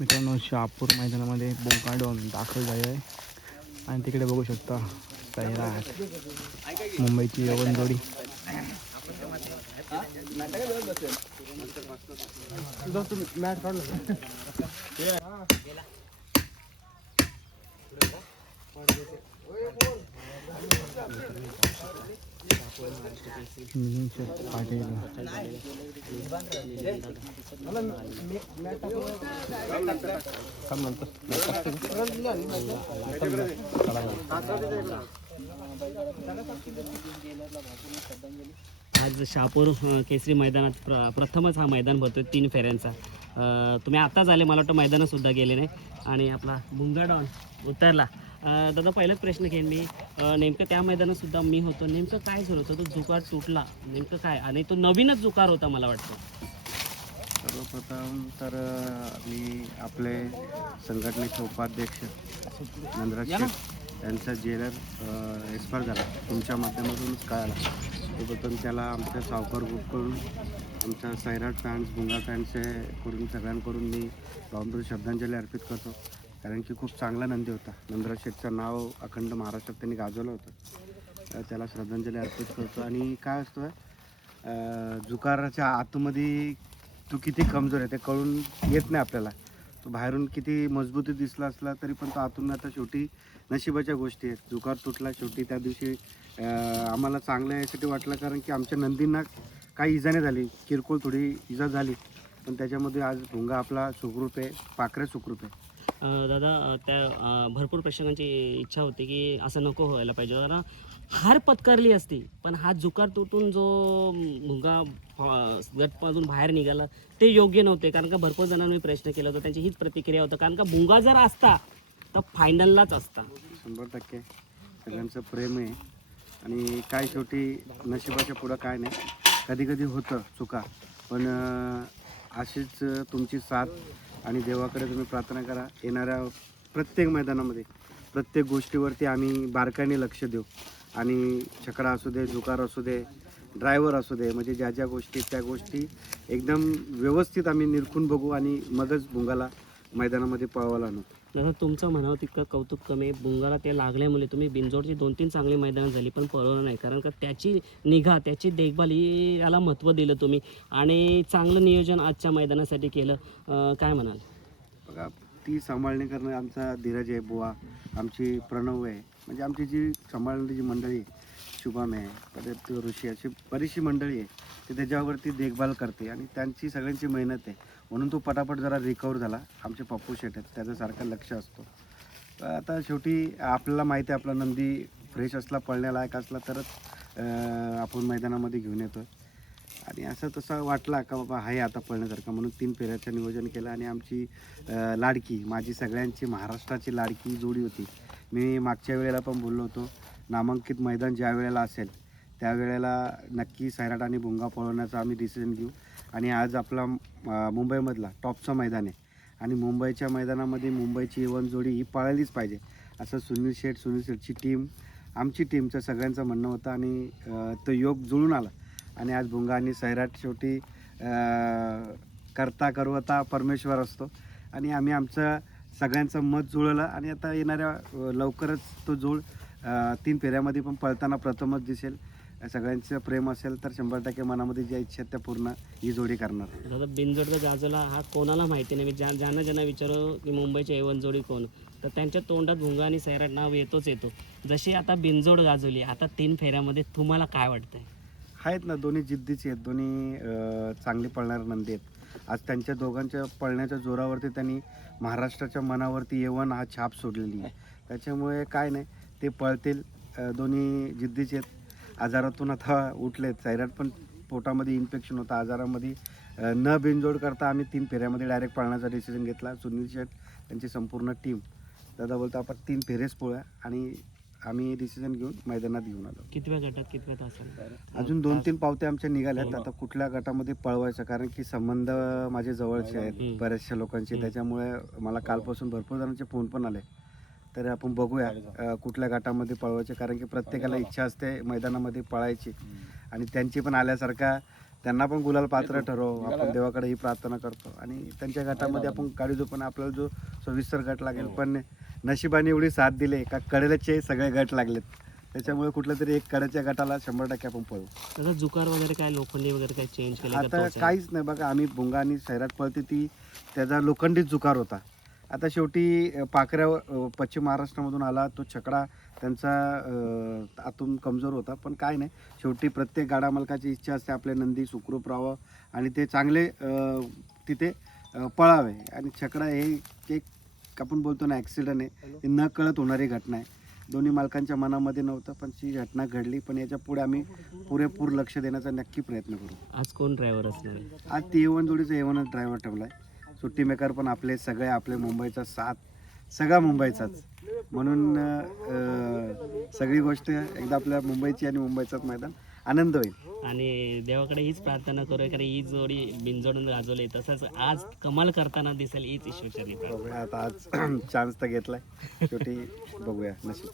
मित्रांनो शहापूर मैदानामध्ये बोकाडोन दाखल झाले आहे आणि तिकडे बघू शकता सैराट मुंबईची यवन जोडी. पाटील आज शहापूर केसरी मैदानात प्रथमच हा मैदान भरतोय 3 फेऱ्यांचा. तुम्ही आताच आले, मला वाटतं मैदानातसुद्धा गेले नाही. आणि आपला भुंगाडॉन उतरला. दादा पहिलाच प्रश्न घेईन मी, नेमकं त्या मैदानातसुद्धा मी होतो, नेमकं काय सुरू होतं? तो जुकार तुटला नेमकं काय? आणि तो नवीनच जुकार होता मला वाटतं. सर्वप्रथम तर मी आपले संघटनेचे उपाध्यक्ष नंदराज शेठ यांचा जेलर एक्सपायर झाला, तुमच्या माध्यमातूनच कळाला. सर्वप्रथम त्याला आमच्या सावकार ग्रुपकडून, आमच्या सैराट फॅन्स, भुंगा फॅन्सचे कडून, सगळ्यांकडून मी भावपूर्ण श्रद्धांजली अर्पित करतो. कारण की खूप चांगला नंदी होता. नंदराज शेठचं नाव अखंड महाराष्ट्रात त्यांनी गाजवलं होतं. त्याला श्रद्धांजली अर्पित करतो. आणि काय असतं, जुकाराच्या आतमध्ये तो किती कमजोर आहे ते कळून येत नाही आपल्याला. तो बाहेरून किती मजबूती दिसला असला तरी पण तो आतून आता शेवटी नशिबाच्या गोष्टी आहेत. जुकार तुटला शेवटी त्या दिवशी. आम्हाला चांगलं यासाठी वाटलं कारण की आमच्या नंदींना काही इजा नाही झाली, किरकोळ थोडी इजा झाली, पण त्याच्यामध्ये आज भुंगा आपला सुखरूप आहे, पाखरे सुखरूप आहे. दादा त्या भरपूर प्रेक्षकांची इच्छा होती की असं नको व्हायला पाहिजे, कारण हार पत्करली असती, पण हा जुकार तुटून जो भुंगा गटपासून बाहेर निघाला ते योग्य नव्हते. कारण का भरपूर जणांनी प्रश्न केला होता, त्यांची हीच प्रतिक्रिया होता. कारण का भुंगा जर असता तर फायनललाच असता. 100% सगळ्यांचं प्रेम आहे. आणि काय शेवटी नशिबाच्या पुढं काय नाही, कधी कधी होतं चुका, पण अशीच तुमची साथ आणि देवाकडे तुम्ही प्रार्थना करा. येणाऱ्या प्रत्येक मैदानामध्ये प्रत्येक गोष्टीवरती आम्ही बारकाईने लक्ष देऊ. आणि छकडा असू दे, जुकार असू दे, ड्रायव्हर असू दे, म्हणजे ज्या ज्या गोष्टी त्या गोष्टी एकदम व्यवस्थित आम्ही निरखून बघू आणि मगच भुंगाला मैदानामध्ये पळवायला आणू. दादा तुमचं म्हणावं तितकं कौतुक कमी. भुंगाला ते लागल्यामुळे तुम्ही बिनजोडची 2-3 चांगली मैदानं झाली पण पळवलं नाही, कारण का त्याची निगा, त्याची देखभाल ही याला महत्त्व दिलं तुम्ही आणि चांगलं नियोजन आजच्या मैदानासाठी केलं. काय म्हणाल? बघा, ती सांभाळणे करणं आमचा धीरज आहे, बुवा आमची प्रणव आहे, म्हणजे आमची जी सांभाळणारी जी मंडळी आहे, शुभम आहे, परत ऋषी, अशी बरीचशी मंडळी आहे, ते त्याच्यावरती देखभाल करते आणि त्यांची सगळ्यांची मेहनत आहे. म्हणून तो पटापट जरा रिकवर झाला. आमचे पप्पू शेट आहेत, त्याचं सारखं लक्ष असतो. आता शेवटी आपल्याला माहिती आहे, आपला नंदी फ्रेश असला, पळण्यालायक असला तरच आपण मैदानामध्ये घेऊन येतो. आणि असं तसं वाटला का बाबा आहे आता पळण्यासारखं, म्हणून 3 फेऱ्याचं नियोजन केलं. आणि आमची लाडकी, माझी सगळ्यांची महाराष्ट्राची लाडकी जोडी होती. मी मागच्या वेळेला पण बोललो होतो, नामांकित मैदान ज्या वेळेला असेल त्यावेळेला नक्की सैराट आणि भुंगा पळवण्याचा आम्ही डिसिजन घेऊ. आणि आज आपला मुंबईमधला टॉपचं मैदान आहे आणि मुंबईच्या मैदानामध्ये मुंबईची यवन जोडी ही पळालीच पाहिजे, असं सुनील शेठची टीम, आमची टीमचं सगळ्यांचं म्हणणं होतं. आणि तो योग जुळून आला. आणि आज भुंगा आणि सैराट शेवटी करता करवता परमेश्वर असतो. आणि आम्ही आमचं सगळ्यांचं मत जुळलं आणि आता येणाऱ्या लवकरच तो जुळ 3 फेऱ्यामध्ये पण पळताना प्रथमच दिसेल. सगळ्यांचं प्रेम असेल तर 100% मनामध्ये ज्या इच्छा त्या पूर्ण ही जोडी करणार. दादा बिनजोडचा गाजवला हा कोणाला माहिती नाही. ज्यांना विचारू की मुंबईची एवन जोडी कोण, तर त्यांच्या तोंडात भुंगा आणि सैराट नाव येतो. जशी आता बिनजोड गाजवली, आता 3 फेऱ्यामध्ये तुम्हाला काय वाटतंय? आहेत ना, दोन्ही जिद्दीचे आहेत, दोन्ही चांगले पळणारे नंदी आहेत. आज त्यांच्या दोघांच्या पळण्याच्या जोरावरती त्यांनी महाराष्ट्राच्या मनावरती यवन हा छाप सोडलेली आहे. त्याच्यामुळे काय नाही, ते पळतील. दोन्ही जिद्दीचे आहेत. आजारातून आता उठलेत. सैराट पण पोटामध्ये इन्फेक्शन होतं, आजारामध्ये न बिनजोड करता आम्ही 3 फेऱ्यामध्ये डायरेक्ट पळण्याचा डिसिजन घेतला. सुनील शेठ त्यांची संपूर्ण टीम, दादा बोलतो आपण 3 फेरेच पळूया, आणि आम्ही डिसिजन घेऊन मैदानात घेऊन आलो. कितव्या गटात कितव्या तासाला? अजून 2-3 पावते आमच्या निघाल्यात. आता कुठल्या गटामध्ये पळवायचं, कारण की संबंध माझे जवळचे आहेत बऱ्याचशा लोकांचे, त्याच्यामुळे मला कालपासून भरपूर जणांचे फोन पण आले. तर आपण बघूया कुठल्या गटामध्ये पळवायचे, कारण की प्रत्येकाला इच्छा असते मैदानामध्ये पळायची आणि त्यांची पण आल्यासारखा त्यांना पण गुलाल पात्र ठरव, आपण देवाकडे ही प्रार्थना करतो आणि त्यांच्या गटामध्ये आपण काढू पण आपल्याला जो सविस्तर गट लागेल. पण नशिबाने एवढी साथ दिली का कडेचे सगळे गट लागलेत, त्याच्यामुळे कुठल्या तरी एक कडेच्या गटाला 100% आपण पळू. त्याचा जुकार वगैरे काय लोखंडी वगैरे काय चेंज केलं का आता तोच आहे? काहीच नाही बघा, आम्ही भुंगा आणि सैराट पळते ती त्याचा लोखंडीच जुकार होता. आता शेवटी पाखऱ्या पश्चिम महाराष्ट्रामधून आला तो छकडा त्यांचा आतून कमजोर होता. पण काय नाही, शेवटी प्रत्येक गाडा मालकाची इच्छा असते आपले नंदी सुखरूप राहावं आणि ते चांगले तिथे पळावे. आणि छकडा हे एक आपण बोलतो ना ॲक्सिडंट आहे, हे न कळत होणारी घटना आहे. दोन्ही मालकांच्या मनामध्ये नव्हतं पण ती घटना घडली. पण याच्या पुढे आम्ही पुरेपूर लक्ष देण्याचा नक्की प्रयत्न करू. आज कोण ड्रायव्हर असणार आहे? आज ती A1 जोडीचा A1च ड्रायव्हर ठेवला आहे. सुट्टी मेकर पण आपले सगळे, आपले मुंबईचा साथ सगळा मुंबईचाच, म्हणून सगळी गोष्ट एकदा आपल्या मुंबईची आणि मुंबईचाच मैदान आनंद होईल. आणि देवाकडे हीच प्रार्थना करूया कारण ही जोडी बिनजोडून गाजवली, तसंच आज कमाल करताना दिसेल हीच ईश्वरचरणी प्रार्थना. बघूया आता, आज चान्स तर घेतलाय, शेवटी बघूया नशीब.